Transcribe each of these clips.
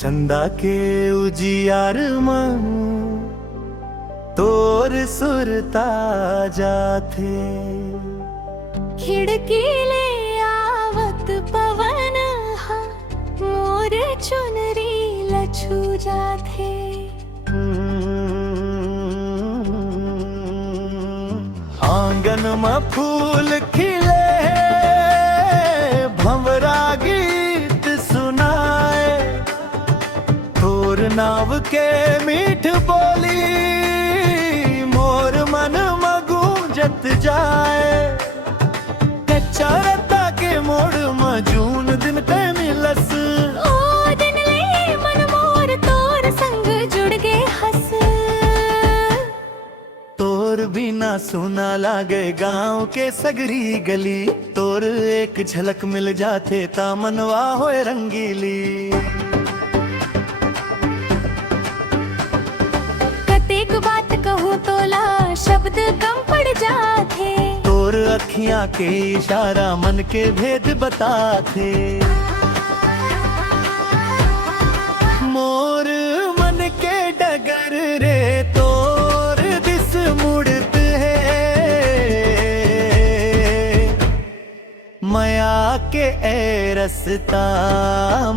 चंदा के उजियार मन तोर सुरता जाथे। खिड़की ले आवत पवन हा मोर चुनरी लछू जाथे। आंगन में फूल खिले भंवरा गीत सुनाए। तोर नाव के मीठ बोली मोर मन में गूंजत जाए। कच्चा रत्ता के मोड़ में जून दिन ते मिलस। ओ दिन ले मन मोर तोर संग जुड़ गे हस। तोर बिना सुना लागे गांव के सगरी गली। तोर एक झलक मिल जाथे ता मनवा होए रंगीली। कतेक बात कहूँ तोला शब्द कम पड़ जाथे। तोर अखियां के इशारा मन के भेद बताथे। मोर मन के डगर रे तोर दिस मुड़त है। माया के ए रस्ता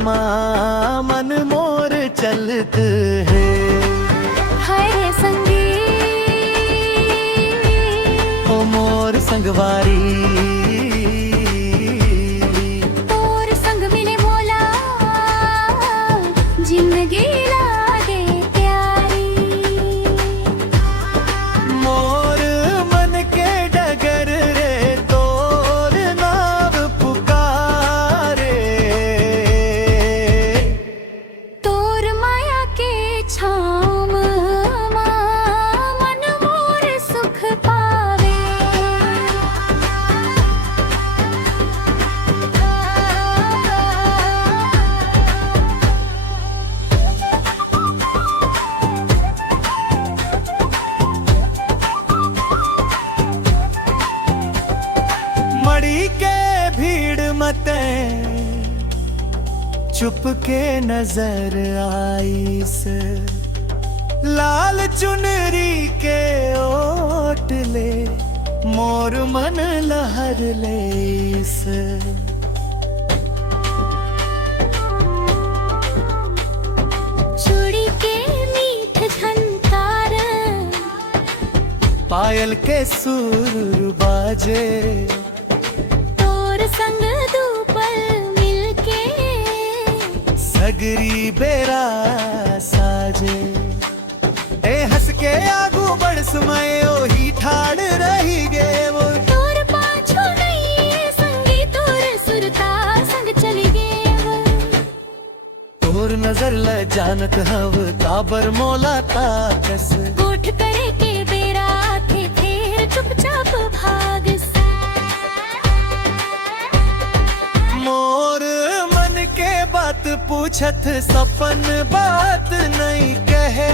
माँ मन मोर चलत है। हाय संगी ओ मोर संगवारी तोर संग मिले मोला जिंदगी लागे प्यारी। मोर मन के डगर रे तोर नाव पुकारे। तोर माया के छाम मन मोर सुख पावे। मड़ी के भीड़ मते चुप के नजर आई से। लाल चुनरी के ओट ले मोर मन लहर ले से। चूड़ी के मीठ झनकार पायल के सुर बाजे। तोर संग दूपल मिलके सगरी बेरा साजे। ए हंस के आगू बढ़ समय ओही ठाड़ रही गे वो। तोर पाछो नहीं संगी तोर सुरता संग चली गे। तोर नजर ल जानत हव काबर मोला ताकस। गोठ करे के बेरा थे फिर चुपचाप भाग से। मोर मन के बात पूछत सपन बात नहीं कहे।